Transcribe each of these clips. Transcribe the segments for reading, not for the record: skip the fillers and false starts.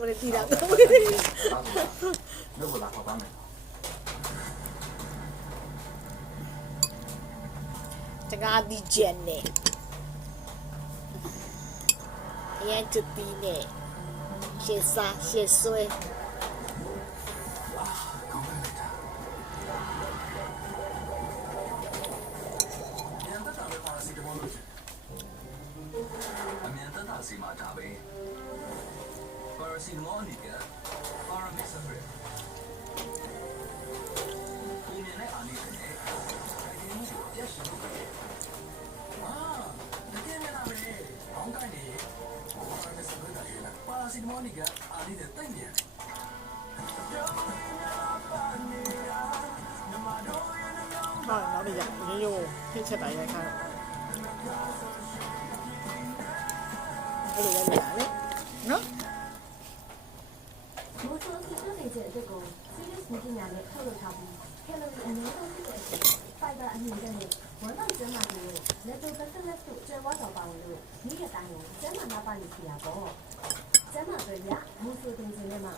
မလေးတီးတာတော့ လုပ်လာခေါ်ပါမယ် တကားတီးကျန်နဲ့အရင်တတီးနဲ့ရှေ့စားရှေ့ဆွဲ အမြန်တက်တာစီမှာဒါပဲပါရာစီတမောအနေကပါရာမစ်ဆပ်ရယ်ကိုမြင်တဲ့အာနေနဲ့အဲဒီမျိုးကိုပြည့်စုံလို့ပဲအာတကယ်များပဲဘောင်းကိုင်းနေပါရာမစ်ဆပ်ရယ်ပါရာစီတမောအနေကအာနေတဲ့တိတ်မြန် ဟာနောက်နေ့ရရင်းရုံဖိတ်ချက်တာရိုက်ခါအဲ့လိုလည်းမရလေနော် မိုးချိုးစစ်နေတဲ့အတက်ကို serious မပညာနဲ့ထုတ်လုပ်ထားပြီး calorie အနည်းဆုံးဖြစ်တဲ့အချိန် fiber အမြင့်တဲ့နဲ့ဝမ်းပေါက်ကျန်းမာရေးနဲ့လက်တို့ပတ်သက်လက်တို့ကျန်းဝါတော်ပါဝင်လို့နေ့ရက်တိုင်းကိုကျန်းမာနာပါနေကြရပေါ့ကျန်းမာတွေရမိုးချိုးတင်စင်နဲ့မှ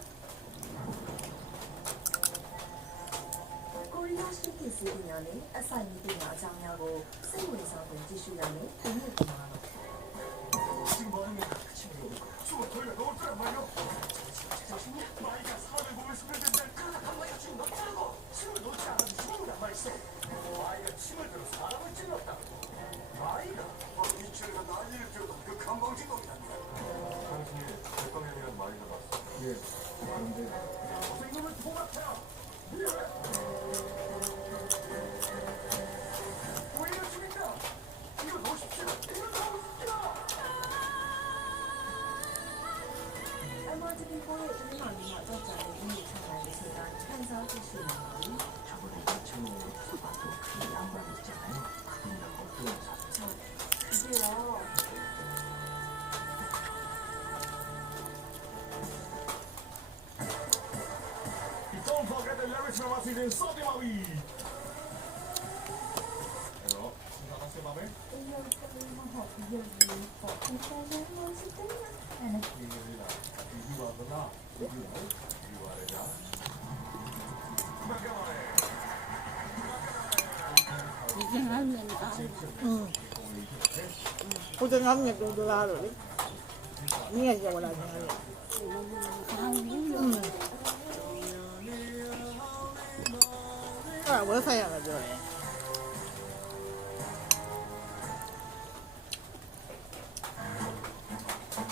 ကိုရီးယားရှိပစ္စည်းပညာနဲ့အဆိုင်ပညာအကြောင်းများကိုစိတ်ဝင်စားဖို့ကြည့်ရှုရမယ်ဒီနေ့ကမှာ 신발이 친구 수업 돌려 놓을 줄 말이요 마이가 사람을 보면 스프레드인데 그러다 한 마이가 지금 넣자고 침을 놓지 않아도 죽는단 말이지 마이가 침을 들어 사람을 찔렀다고 마이가 이치에서 난리를 피우던 그 감방진 놈이란다 당신이 대통령이란 마이가 났어 예 그런데 이놈을 통합해요 왜 이러십니까 이거 놓으십시오 이거 놓으십시오 MRTP 4ရဲ့ဒီမှာမြတ်တော့ကြတယ်ဒီနေ့ထားတာလေးဆိုတာခန်းစားကြည့်ရှုနေပါပြီ 저번에 친구 수박도 그 양반이 있잖아요 그분하고 그런 사람 그게요 Don't forget the lyrics from us in Saudi Maui. Hello, 나갔어 밤에? 이리라, 이리 와더나, 이리 와래자. 막가마네. ကိုယ်ကငါ့မြတ်တူလားလို့လေနင်းရရလာတယ်အဲ့ဝက်ဆိုင်ရမှာပြောတယ်